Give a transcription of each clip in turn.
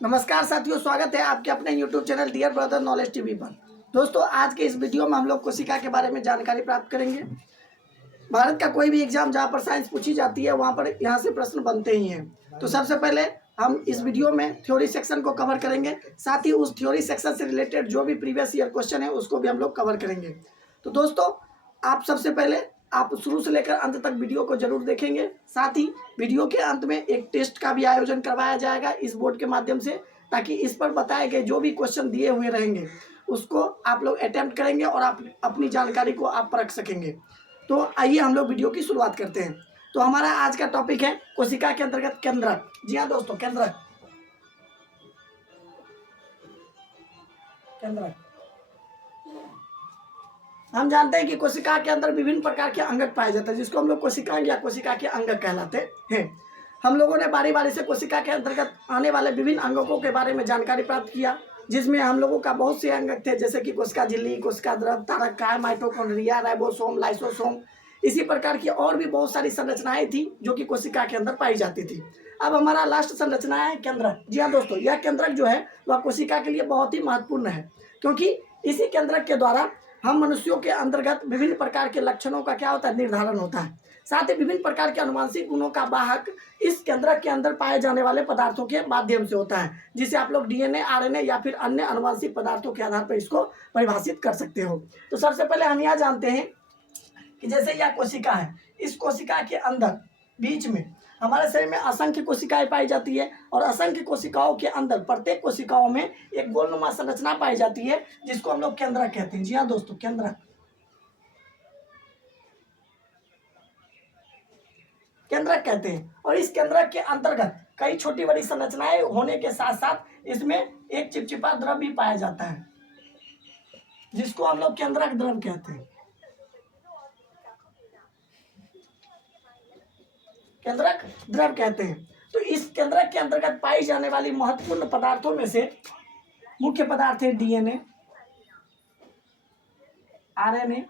नमस्कार साथियों, स्वागत है आपके अपने YouTube channel dear brother knowledge TV पर। दोस्तों, आज के इस वीडियो में हम लोग कोशिका के बारे में जानकारी प्राप्त करेंगे। भारत का कोई भी एग्जाम जहां पर साइंस पूछी जाती है वहां पर यहाँ से प्रश्न बनते ही हैं। तो सबसे पहले हम इस वीडियो में थ्योरी सेक्शन को कवर करेंगे, साथ ही उस थ्योरी सेक्शन से रिलेटेड जो भी प्रीवियस ईयर क्वेश्चन है उसको भी हम लोग कवर करेंगे। तो दोस्तों, आप सबसे पहले आप शुरू से लेकर अंत तक वीडियो को जरूर देखेंगे। साथ ही वीडियो के अंत में एक टेस्ट का भी आयोजन करवाया जाएगा इस बोर्ड के माध्यम से, ताकि इस पर बताए गए जो भी क्वेश्चन दिए हुए रहेंगे उसको आप लोग अटेम्प्ट करेंगे और आप अपनी जानकारी को आप परख सकेंगे। तो आइए हम लोग वीडियो की शुरुआत करते हैं। तो हमारा आज का टॉपिक है कोशिका के अंतर्गत केंद्रक। जी हाँ दोस्तों, केंद्रक। हम जानते हैं कि कोशिका के अंदर विभिन्न प्रकार के अंगक पाए जाते हैं, जिसको हम लोग कोशिकांग या कोशिका के अंगक कहलाते हैं। हम लोगों ने बारी बारी से कोशिका के अंतर्गत आने वाले विभिन्न अंगकों के बारे में जानकारी प्राप्त किया, जिसमें हम लोगों का बहुत से अंगक थे, जैसे कि कोशिका झिल्ली, कोशिका द्रव, तारक, माइटोकॉन्ड्रिया, राइबोसोम, लाइसोसोम। इसी प्रकार की और भी बहुत सारी संरचनाएं थी जो कि कोशिका के अंदर पाई जाती थी। अब हमारा लास्ट संरचना है केंद्रक। जी हाँ दोस्तों, यह केंद्रक जो है वह कोशिका के लिए बहुत ही महत्वपूर्ण है, क्योंकि इसी केंद्रक के द्वारा हम मनुष्यों के अंतर्गत विभिन्न प्रकार के लक्षणों का क्या होता है, निर्धारण होता है। साथ ही विभिन्न प्रकार के अनुवांशिक गुणों का वाहक इस केंद्रक के अंदर पाए जाने वाले पदार्थों के माध्यम से होता है, जिसे आप लोग डीएनए, आरएनए या फिर अन्य अनुवांशिक पदार्थों के आधार पर इसको परिभाषित कर सकते हो। तो सबसे पहले हम यह जानते हैं कि जैसे यह कोशिका है, इस कोशिका के अंदर बीच में हमारे शरीर में असंख्य कोशिकाएं पाई जाती है, और असंख्य कोशिकाओं के अंदर प्रत्येक कोशिकाओं में एक गोलनुमा संरचना पाई जाती है, जिसको हम लोग केंद्रक कहते हैं। जी हाँ दोस्तों, केंद्रक कहते हैं। और इस केंद्रक के अंतर्गत कई छोटी बड़ी संरचनाएं होने के साथ साथ इसमें एक चिपचिपा द्रव भी पाया जाता है, जिसको हम लोग केंद्रक द्रव कहते हैं। केंद्रक द्रव कहते हैं। तो इस केंद्रक के अंतर्गत पाई जाने वाली महत्वपूर्ण पदार्थों में से मुख्य पदार्थ है डीएनए, आरएनए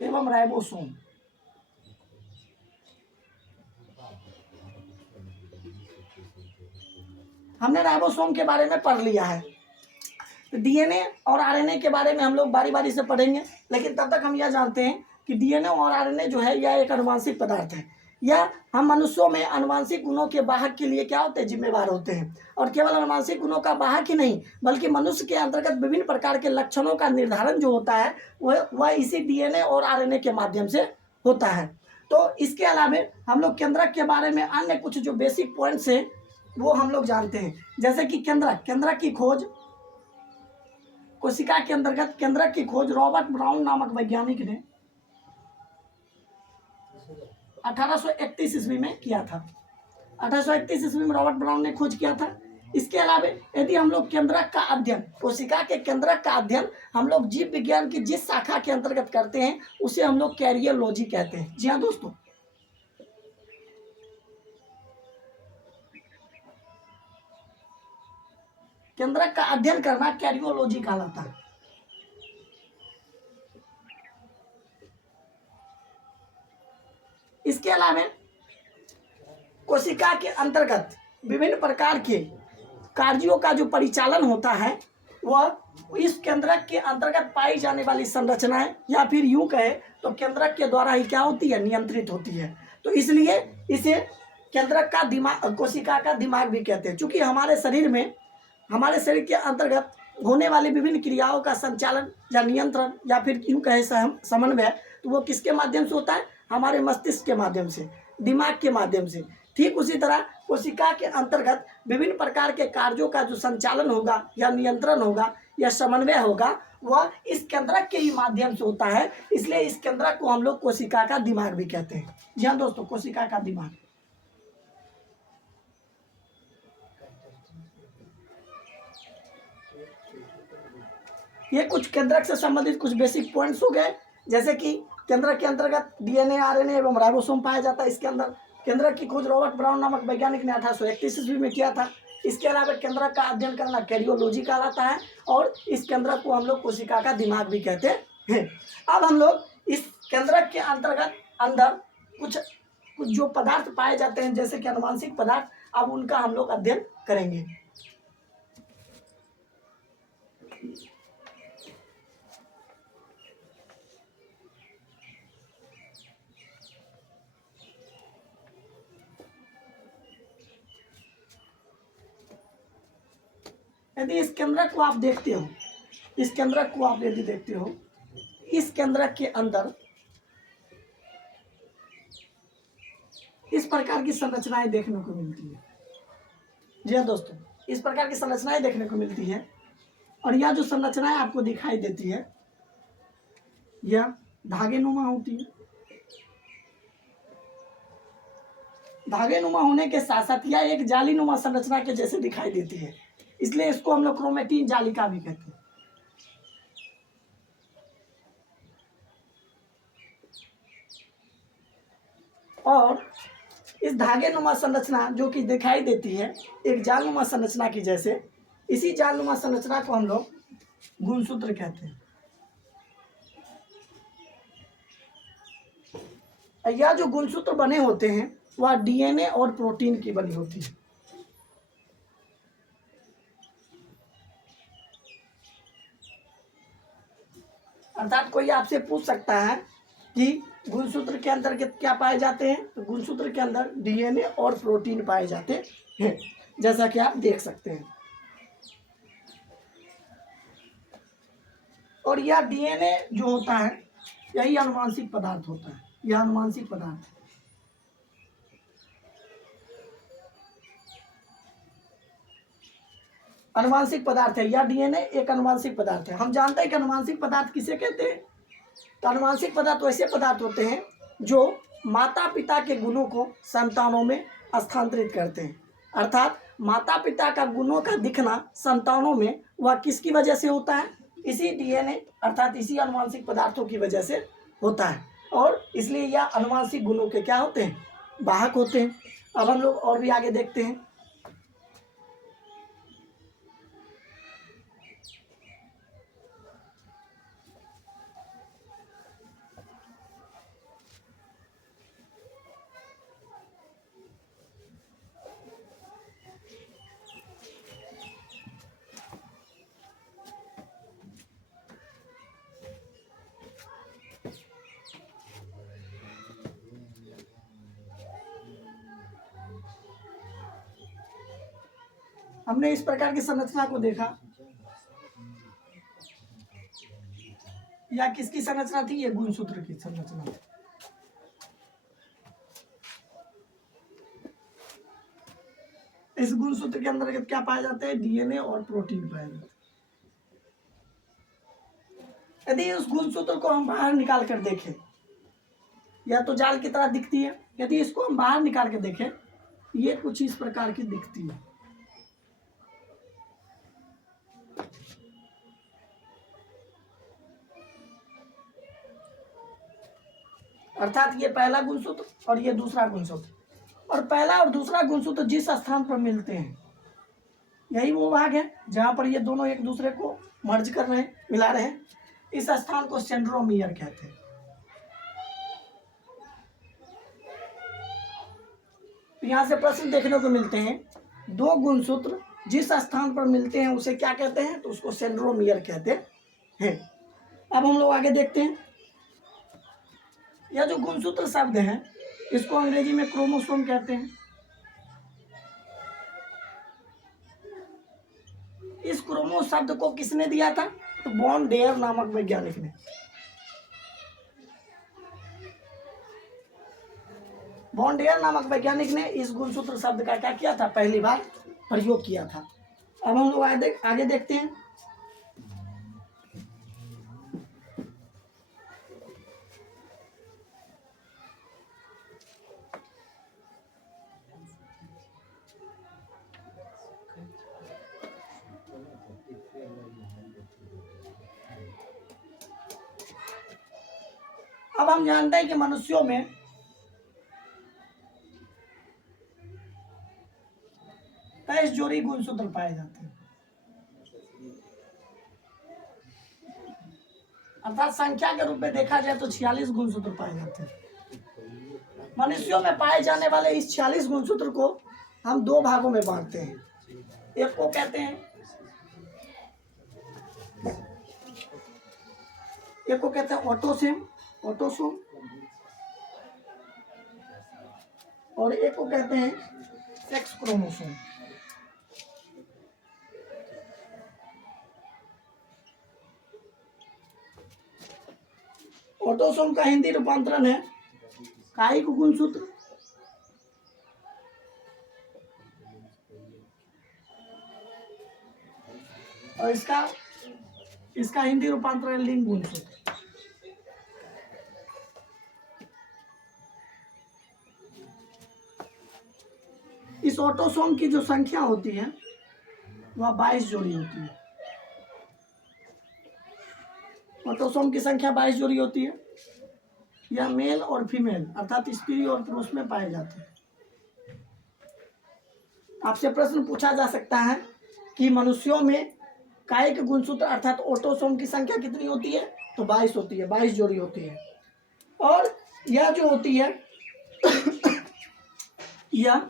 एवं राइबोसोम। हमने राइबोसोम के बारे में पढ़ लिया है। तो डीएनए और आरएनए के बारे में हम लोग बारी बारी से पढ़ेंगे, लेकिन तब तक हम यह जानते हैं कि डीएनए और आरएनए जो है यह एक आनुवांशिक पदार्थ है। यह हम मनुष्यों में आनुवांशिक गुणों के वाहक के लिए क्या होते हैं, जिम्मेवार होते हैं। और केवल आनुवांशिक गुणों का वाहक ही नहीं, बल्कि मनुष्य के अंतर्गत विभिन्न प्रकार के लक्षणों का निर्धारण जो होता है वह इसी डीएनए और आरएनए के माध्यम से होता है। तो इसके अलावा हम लोग केंद्रक के बारे में अन्य कुछ जो बेसिक पॉइंट्स हैं वो हम लोग जानते हैं, जैसे कि केंद्रक की खोज, कोशिका के अंतर्गत केंद्रक की खोज रॉबर्ट ब्राउन नामक वैज्ञानिक ने 1831 ईस्वी में किया था। 1831 ईस्वी में रॉबर्ट ब्राउन ने खोज किया था। इसके अलावा यदि हम लोग केंद्रक का अध्ययन, कोशिका के केंद्रक का अध्ययन हम लोग जीव विज्ञान की जिस शाखा के अंतर्गत करते हैं उसे हम लोग कैरियोलॉजी कहते हैं। जी हाँ दोस्तों, केंद्रक का अध्ययन करना कैरियोलॉजी कहलाता है। इसके अलावा कोशिका के अंतर्गत विभिन्न प्रकार के कार्यों का जो परिचालन होता है वह इस केंद्रक के अंतर्गत पाई जाने वाली संरचनाएं, या फिर यूं कहे तो केंद्रक के द्वारा ही क्या होती है, नियंत्रित होती है। तो इसलिए इसे केंद्रक का दिमाग, कोशिका का दिमाग भी कहते हैं। चूंकि हमारे शरीर के अंतर्गत होने वाली विभिन्न क्रियाओं का संचालन या नियंत्रण या फिर यूं कहे समन्वय, तो वो किसके माध्यम से होता है, हमारे मस्तिष्क के माध्यम से, दिमाग के माध्यम से। ठीक उसी तरह कोशिका के अंतर्गत विभिन्न प्रकार के कार्यों का जो संचालन होगा या नियंत्रण होगा या समन्वय होगा वह इस केंद्रक के ही माध्यम से होता है। इसलिए इस केंद्रक को हम लोग कोशिका का दिमाग भी कहते हैं। जी हाँ दोस्तों, कोशिका का दिमाग। ये कुछ केंद्रक से संबंधित कुछ बेसिक पॉइंट्स हो गए, जैसे कि केंद्रक के अंतर्गत डीएनए, आरएनए एवं राइबोसोम पाया जाता है। इसके अंदर केंद्रक की खोज रॉबर्ट ब्राउन नामक वैज्ञानिक ने 1831 ईस्वी में किया था। इसके अलावा केंद्रक का अध्ययन करना कैरियोलॉजी कहलाता है, और इस केंद्रक को हम लोग कोशिका का दिमाग भी कहते हैं। अब हम लोग इस केंद्रक के अंतर्गत अंदर कुछ जो पदार्थ पाए जाते हैं, जैसे कि अनुवांशिक पदार्थ, अब उनका हम लोग अध्ययन करेंगे। यदि इस केंद्रक को आप देखते हो, इस केंद्रक को आप यदि देखते हो, इस केंद्रक के अंदर इस प्रकार की संरचनाएं देखने को मिलती है। जी हाँ दोस्तों, इस प्रकार की संरचनाएं देखने को मिलती है। और यह जो संरचनाएं आपको दिखाई देती है, यह धागे नुमा होती है। धागे नुमा होने के साथ साथ यह एक जाली नुमा संरचना के जैसे दिखाई देती है, इसलिए इसको हम लोग क्रोमेटिन जालिका भी कहते हैं। और इस धागे नुमा संरचना जो कि दिखाई देती है एक जाल नुमा संरचना की जैसे, इसी जाल नुमा संरचना को हम लोग गुणसूत्र कहते हैं। यह जो गुणसूत्र बने होते हैं वह डीएनए और प्रोटीन की बनी होती है। अर्थात कोई आपसे पूछ सकता है कि गुणसूत्र के अंतर्गत क्या पाए जाते हैं, तो गुणसूत्र के अंदर डीएनए और प्रोटीन पाए जाते हैं, जैसा कि आप देख सकते हैं। और यह डीएनए जो होता है यही आनुवांशिक पदार्थ होता है, यह आनुवांशिक पदार्थ है। आनुवांशिक पदार्थ है, यह डीएनए एक आनुवांशिक पदार्थ है। हम जानते हैं कि आनुवांशिक पदार्थ किसे कहते हैं। तो आनुवांशिक पदार्थ वैसे पदार्थ होते हैं जो माता पिता के गुणों को संतानों में स्थानांतरित करते हैं। अर्थात माता पिता का गुणों का दिखना संतानों में वह किसकी वजह से होता है, इसी डीएनए अर्थात इसी आनुवांशिक पदार्थों की वजह से होता है। और इसलिए यह आनुवांशिक गुणों के क्या होते हैं, वाहक होते हैं। अब हम लोग और भी आगे देखते हैं। हमने इस प्रकार की संरचना को देखा। या किसकी संरचना थी, ये गुणसूत्र की संरचना थी। इस गुणसूत्र के अंतर्गत क्या पाए जाते हैं, डीएनए और प्रोटीन पाए जाते हैं। यदि उस गुणसूत्र को हम बाहर निकाल कर देखें, या तो जाल की तरह दिखती है, यदि इसको हम बाहर निकाल के देखें, ये कुछ इस प्रकार की दिखती है। अर्थात ये पहला गुणसूत्र और ये दूसरा गुणसूत्र, और पहला और दूसरा गुणसूत्र जिस स्थान पर मिलते हैं यही वो भाग है जहां पर ये दोनों एक दूसरे को मर्ज कर रहे हैं, मिला रहे हैं। इस स्थान को सेंट्रोमियर कहते हैं। यहाँ से प्रश्न देखने को मिलते हैं, दो गुणसूत्र जिस स्थान पर मिलते हैं उसे क्या कहते हैं, तो उसको सेंट्रोमियर कहते हैं। अब हम लोग आगे देखते हैं। यह जो गुणसूत्र शब्द है इसको अंग्रेजी में क्रोमोसोम कहते हैं। इस क्रोमो शब्द को किसने दिया था, तो बॉन डेयर नामक वैज्ञानिक ने। बॉन डेयर नामक वैज्ञानिक ने इस गुणसूत्र शब्द का क्या किया था, पहली बार प्रयोग किया था। अब हम लोग आगे देखते हैं। अब हम जानते हैं कि मनुष्यों में 23 जोड़ी गुणसूत्र पाए जाते हैं। अर्थात संख्या के रूप में देखा जाए तो 46 गुणसूत्र पाए जाते हैं। मनुष्यों में पाए जाने वाले इस 46 गुणसूत्र को हम दो भागों में बांटते हैं। एक को कहते हैं ऑटोसोम, ऑटोसोम, और एक को कहते हैं सेक्स क्रोमोसोम। ऑटोसोम का हिंदी रूपांतरण है कायिक गुणसूत्र, और इसका हिंदी रूपांतरण है लिंग गुणसूत्र। इस ऑटोसोम की जो संख्या होती है वह 22 जोड़ी होती है। ऑटोसोम की संख्या 22 जोड़ी होती है। यह मेल और फीमेल अर्थात स्त्री और पुरुष में पाए जाते हैं। आपसे प्रश्न पूछा जा सकता है कि मनुष्यों में कायिक गुणसूत्र अर्थात ऑटोसोम की संख्या कितनी होती है, तो 22 होती है, 22 जोड़ी होती है। और यह जो होती है यह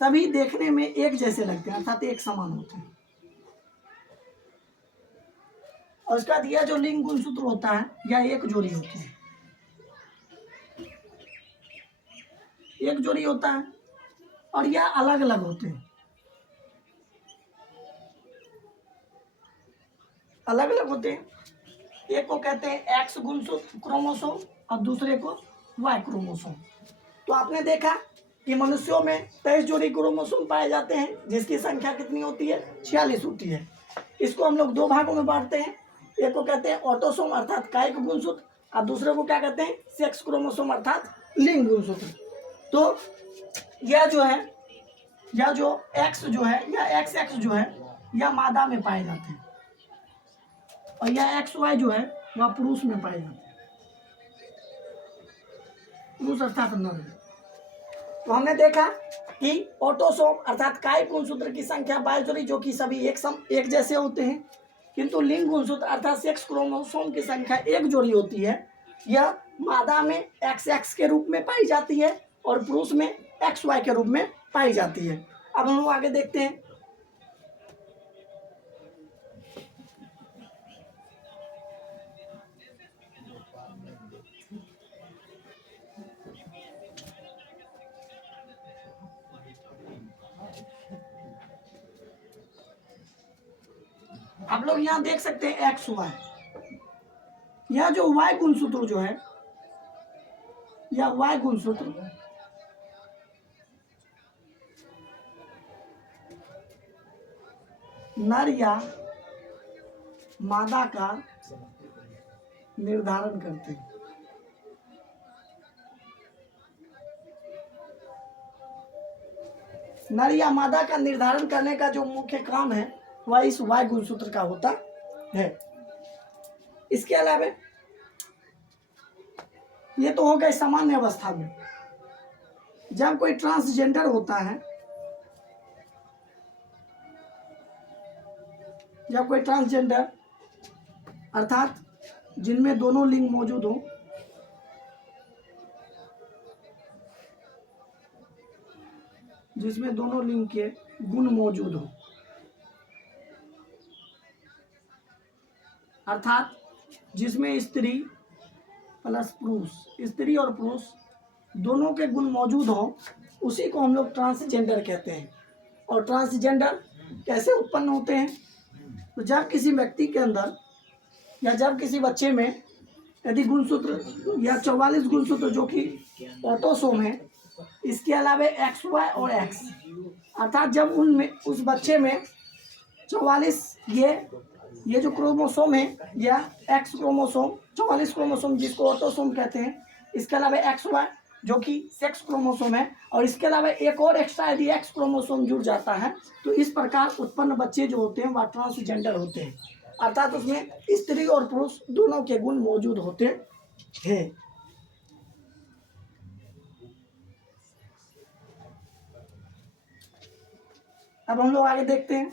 सभी देखने में एक जैसे लगते हैं अर्थात एक समान होते हैं। और उसके बाद यह जो लिंग गुणसूत्र होता है यह एक जोड़ी होती है, एक जोड़ी होता है, और यह अलग अलग होते हैं, अलग अलग होते हैं। एक को कहते हैं एक्स गुणसूत्र क्रोमोसोम और दूसरे को वाई क्रोमोसोम। तो आपने देखा कि मनुष्यों में 23 जोड़ी क्रोमोसोम पाए जाते हैं जिसकी संख्या कितनी होती है, 46 होती है। इसको हम लोग दो भागों में बांटते हैं। एक को कहते हैं ऑटोसोम अर्थात कायिक गुणसूत्र, और दूसरे को क्या कहते हैं, सेक्स क्रोमोसोम अर्थात लिंग गुणसूत्र। तो यह जो है, यह जो एक्स जो है, यह एक्स एक्स जो है यह मादा में पाए जाते हैं, और यह एक्स वाई जो है वह पुरुष में पाए जाते हैं, पुरुष अर्थात नर। तो हमने देखा कि ऑटोसोम अर्थात कायिक गुणसूत्र की संख्या 22 जोड़ी जो कि सभी एक जैसे होते हैं, किंतु लिंग गुणसूत्र अर्थात सेक्स क्रोमोसोम की संख्या एक जोड़ी होती है। यह मादा में एक्स एक्स के रूप में पाई जाती है और पुरुष में एक्स वाई के रूप में पाई जाती है। अब हम लोग आगे देखते हैं। आप लोग यहाँ देख सकते हैं एक्स वाई, यह जो वाई गुणसूत्र जो है, यह वाई गुणसूत्र नर या मादा का निर्धारण करते हैं। नर या मादा का निर्धारण करने का जो मुख्य काम है वह इस वाई गुणसूत्र का होता है। इसके अलावा ये तो हो गए सामान्य अवस्था में। जब कोई ट्रांसजेंडर होता है, जब कोई ट्रांसजेंडर अर्थात जिनमें दोनों लिंग मौजूद हो, जिसमें दोनों लिंग के गुण मौजूद हो, अर्थात जिसमें स्त्री प्लस पुरुष, स्त्री और पुरुष दोनों के गुण मौजूद हो, उसी को हम लोग ट्रांसजेंडर कहते हैं। और ट्रांसजेंडर कैसे उत्पन्न होते हैं, तो जब किसी व्यक्ति के अंदर या जब किसी बच्चे में यदि गुणसूत्र या 44 गुणसूत्र जो कि ऑटोसोम है, इसके अलावा एक्स वाई और एक्स, अर्थात जब उनमें उस बच्चे में 44 ये जो क्रोमोसोम है या एक्स क्रोमोसोम, 44 क्रोमोसोम जिसको ऑटोसोम कहते हैं, इसके अलावा एक्स वाई जो कि सेक्स क्रोमोसोम है, और इसके अलावा एक और एक्स्ट्रा यदि एक्स क्रोमोसोम जुड़ जाता है, तो इस प्रकार उत्पन्न बच्चे जो होते हैं वह ट्रांसजेंडर होते हैं, अर्थात उसमें स्त्री और पुरुष दोनों के गुण मौजूद होते हैं। अब हम लोग आगे देखते हैं।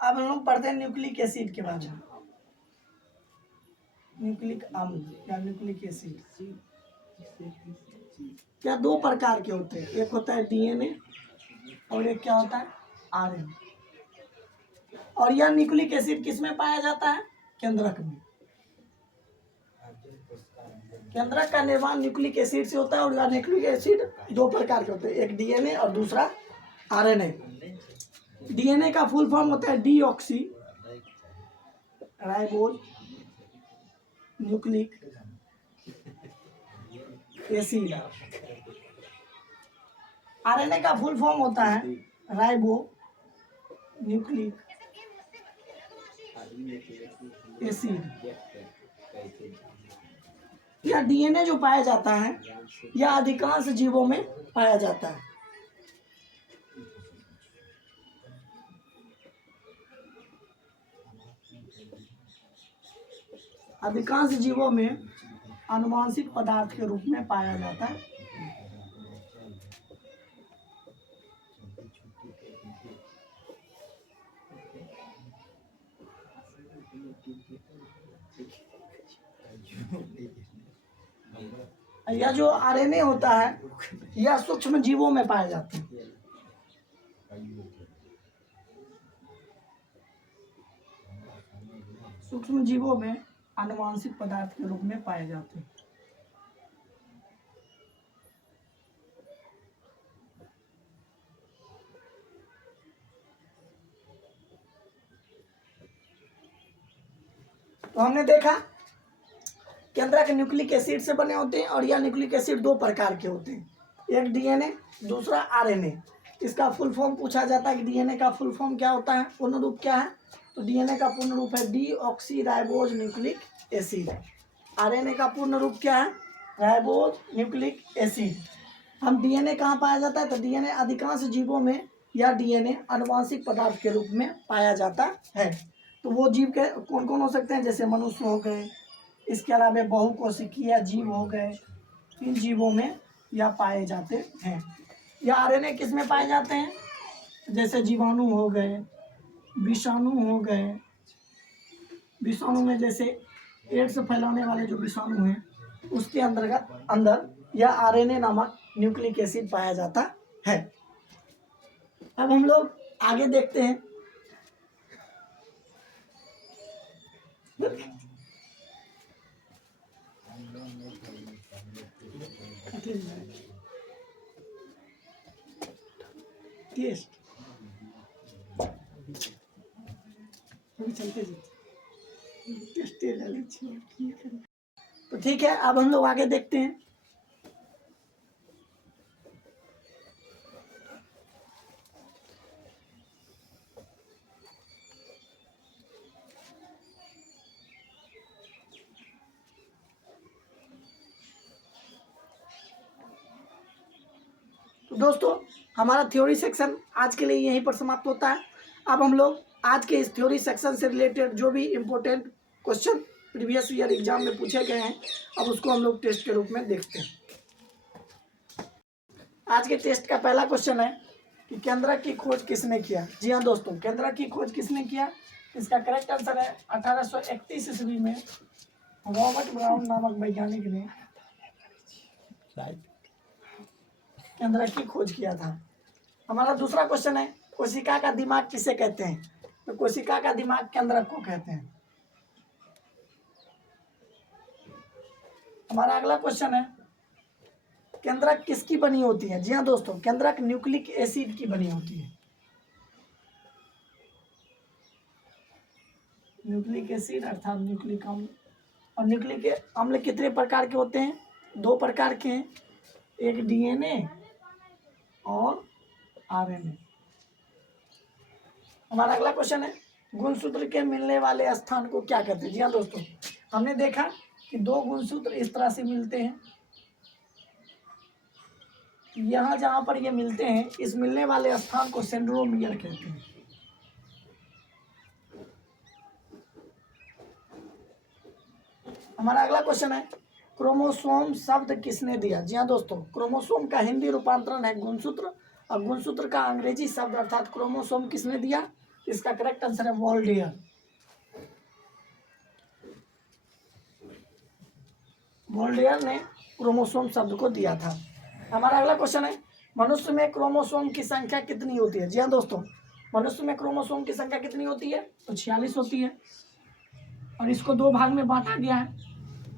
अब हम लोग पढ़ते हैं न्यूक्लिक एसिड के बारे में। न्यूक्लिक अम्ल या न्यूक्लिक एसिड क्या दो प्रकार के होते हैं, एक होता है डीएनए और एक क्या होता है आरएनए। और यह न्यूक्लिक एसिड किस में पाया जाता है, केंद्रक में। केंद्रक का निर्माण न्यूक्लिक एसिड से होता है और यह न्यूक्लिक एसिड दो प्रकार के होते हैं, एक डीएनए और दूसरा आरएनए। डीएनए का फुल फॉर्म होता है deoxy ribose nucleic acid. RNA का फुल फॉर्म होता है राइबो न्यूक्लिक एसिड। यह डीएनए जो पाया जाता है यह अधिकांश जीवों में पाया जाता है। अधिकांश जीवों में आनुवांशिक पदार्थ के रूप में पाया जाता है। यह जो आरएनए होता है यह सूक्ष्म जीवों में पाए जाते हैं। सूक्ष्म जीवों में आनुवांशिक पदार्थ के रूप में पाए जाते हैं। तो हमने देखा केंद्रक न्यूक्लिक एसिड से बने होते हैं और यह न्यूक्लिक एसिड दो प्रकार के होते हैं, एक डीएनए दूसरा आरएनए। इसका फुल फॉर्म पूछा जाता है कि डीएनए का फुल फॉर्म क्या होता है, पूर्ण रूप क्या है। तो डीएनए का पूर्ण रूप है deoxy ribose nucleic acid. RNA का पूर्ण रूप क्या है, राइबोज न्यूक्लिक एसिड। हम डीएनए कहाँ पाया जाता है, तो डीएनए अधिकांश जीवों में यह डीएनए आनुवांशिक पदार्थ के रूप में पाया जाता है। तो वो जीव के कौन कौन हो सकते हैं, जैसे मनुष्य हो गए, इसके अलावा बहुकोशिकीय जीव हो गए, इन जीवों में यह पाए जाते हैं। यह आरएनए किस में पाए जाते हैं, जैसे जीवाणु हो गए, विषाणु हो गए। विषाणु में जैसे एड्स फैलाने वाले जो विषाणु हैं उसके अंदर यह आरएनए नामक न्यूक्लिक एसिड पाया जाता है। अब हम लोग आगे देखते हैं। टेस्ट चलते तो ठीक है, अब हम लोग आगे देखते हैं। तो दोस्तों हमारा थ्योरी सेक्शन आज के लिए यहीं पर समाप्त होता है। अब हम लोग आज के इस थ्योरी सेक्शन से रिलेटेड जो भी important question previous year exam में पूछे गए हैं अब उसको हम लोग टेस्ट के रूप में देखते हैं। आज के टेस्ट का पहला क्वेश्चन है कि केंद्रक की खोज किसने किया। जी हाँ दोस्तों, केंद्रक की खोज किसने किया, इसका करेक्ट आंसर है 1831 ईस्वी में रॉबर्ट ब्राउन नामक वैज्ञानिक ने केंद्रक की खोज किया था। हमारा दूसरा क्वेश्चन है कोशिका का दिमाग किसे कहते हैं, तो कोशिका का दिमाग केंद्रक को कहते हैं। हमारा अगला क्वेश्चन है केंद्रक किसकी बनी होती है। जी हाँ दोस्तों, केंद्रक न्यूक्लिक एसिड की बनी होती है। न्यूक्लिक एसिड अर्थात न्यूक्लिक अम्ल। और न्यूक्लिक अम्ल कितने प्रकार के होते हैं, दो प्रकार के हैं, एक डीएनए और आरएनए। हमारा अगला क्वेश्चन है गुणसूत्र के मिलने वाले स्थान को क्या कहते हैं। जी हाँ दोस्तों, हमने देखा कि दो गुणसूत्र इस तरह से मिलते हैं, यहाँ जहाँ पर ये मिलते हैं इस मिलने वाले स्थान को सेंट्रोमियर कहते हैं। हमारा अगला क्वेश्चन है क्रोमोसोम शब्द किसने दिया। जी हाँ दोस्तों, क्रोमोसोम का हिंदी रूपांतरण है गुणसूत्र और गुणसूत्र का अंग्रेजी शब्द अर्थात क्रोमोसोम किसने दिया? इसका करेक्ट आंसर है वॉल्डेयर। वॉल्डेयर ने क्रोमोसोम शब्द को दिया था। हमारा अगला क्वेश्चन है, मनुष्य में क्रोमोसोम की संख्या कितनी होती है? जी हाँ दोस्तों, मनुष्य में क्रोमोसोम की संख्या कितनी होती है? तो 46 होती है। और इसको दो भाग में बांटा गया है।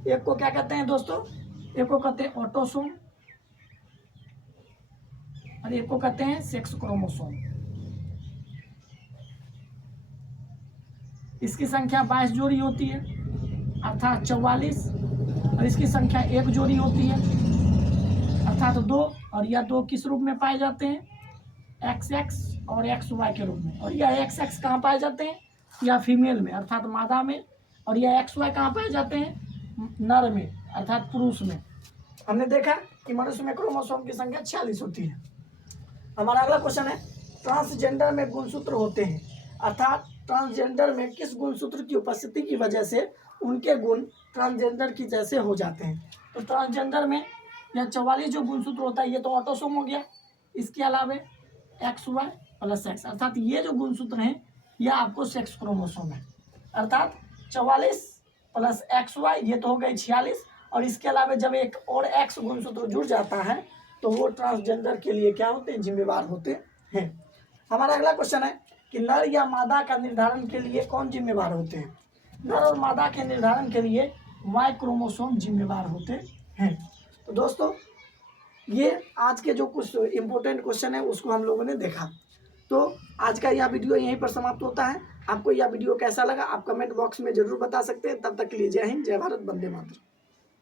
एक को क्या कहते हैं दोस्तों? एक को कहते हैं ऑटोसोम और एक को कहते हैं सेक्स क्रोमोसोम। इसकी संख्या 22 जोड़ी होती है अर्थात 44, और इसकी संख्या 1 जोड़ी होती है अर्थात 2, और यह 2 किस रूप में पाए जाते हैं? XX और XY के रूप में। और यह XX कहाँ पाए जाते हैं? या फीमेल में अर्थात मादा में, और यह XY कहाँ पाए जाते हैं? नर में अर्थात पुरुष में। हमने देखा कि मनुष्य में क्रोमोसोम की संख्या 46 होती है। हमारा अगला क्वेश्चन है, ट्रांसजेंडर में गुणसूत्र होते हैं अर्थात ट्रांसजेंडर में किस गुणसूत्र की उपस्थिति की वजह से उनके गुण ट्रांसजेंडर की जैसे हो जाते हैं? तो ट्रांसजेंडर में यह 44 जो गुणसूत्र होता है ये तो ऑटोसोम हो गया, इसके अलावा XY प्लस X अर्थात ये जो गुणसूत्र हैं यह आपको सेक्स क्रोमोसोम है अर्थात 44 प्लस XY ये तो हो गई 46, और इसके अलावा जब एक और X गुणसूत्र जुड़ जाता है तो वो ट्रांसजेंडर के लिए क्या होते हैं? जिम्मेवार होते हैं। हमारा अगला क्वेश्चन है कि नर या मादा का निर्धारण के लिए कौन जिम्मेवार होते हैं? नर और मादा के निर्धारण के लिए Y क्रोमोसोम जिम्मेवार होते हैं। तो दोस्तों ये आज के जो कुछ इम्पोर्टेंट क्वेश्चन है उसको हम लोगों ने देखा। तो आज का यह वीडियो यहीं पर समाप्त होता है। आपको यह वीडियो कैसा लगा आप कमेंट बॉक्स में जरूर बता सकते हैं। तब तक के लिए जय हिंद, जय भारत, वंदे मातरम।